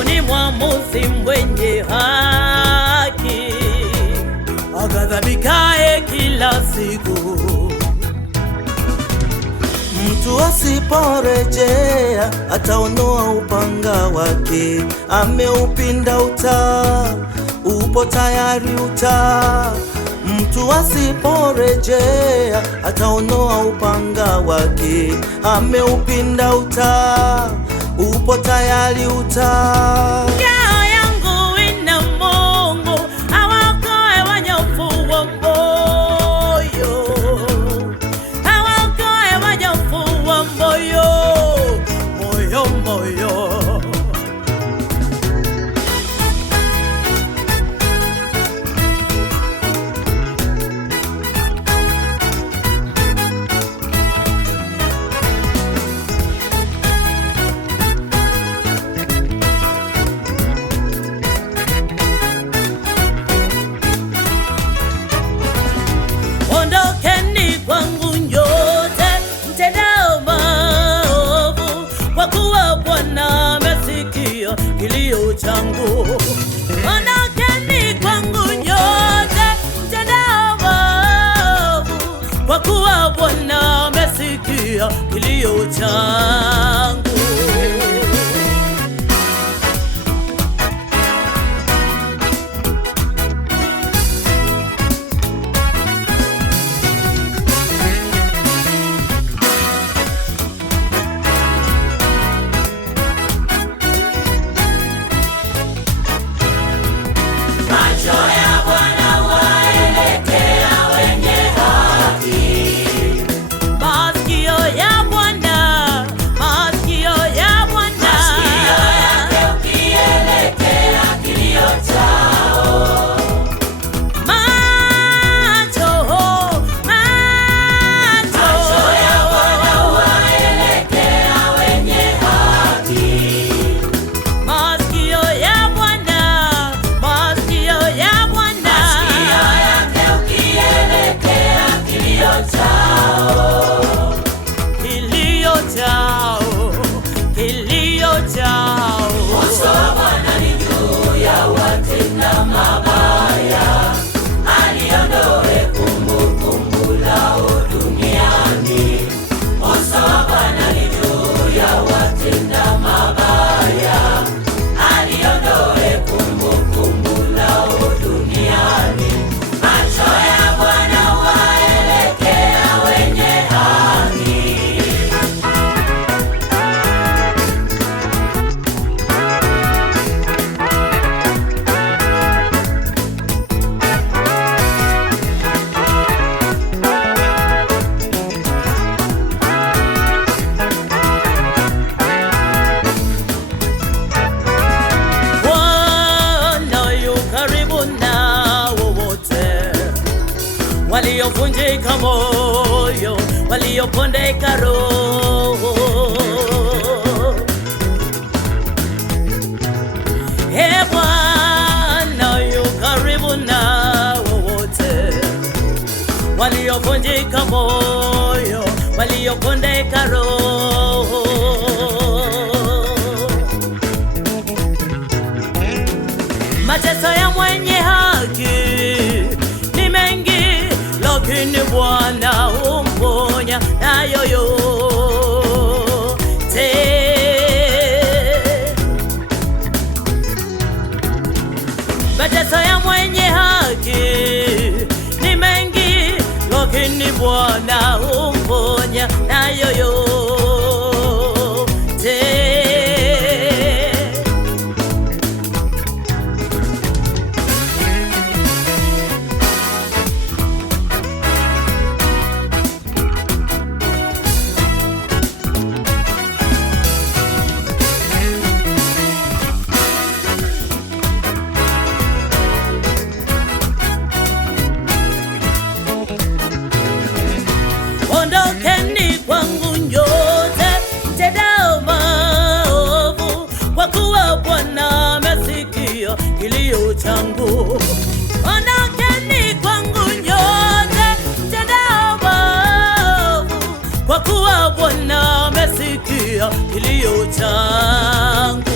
Mungu ni mwamuzi mwenye haki, aghadhabikaye kila siku. Mtu asiporejea ataondoa upanga wake, ameupinda uta, upo tayari uta. Mtu asiporejea ataondoa upanga wake, ameupinda uta, upo tayari uta. Kilio changu, ondokeni kwangu nyote mtendao maovu, kwa kuwa Bwana amesikia kilio changu. Waliovunjika moyo, waliopondeka roho, Ee Bwana yu karibu nao wote. Waliovunjika moyo, waliopondeka roho, mateso ya mwenye haki ni mengi, lakini Bwana humponya nayo yote. Mateso ya mwenye haki ni mengi, lakini Bwana humponya nayo yote. Ondokeni kwangu nyote mtendao maovu, kwa kuwa Bwana amesikia kilio changu. Ondokeni kwangu nyote mtendao maovu, kwa kuwa Bwana amesikia kilio changu.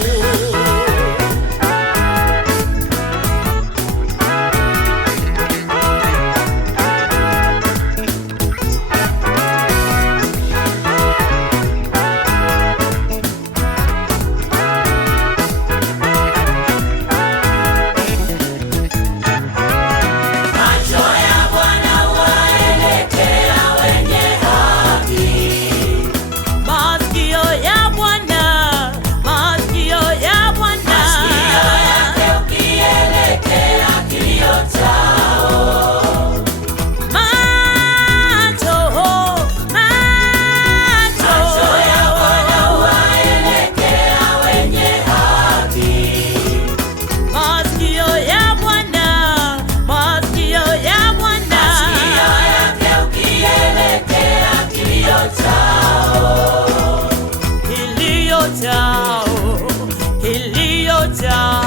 moja.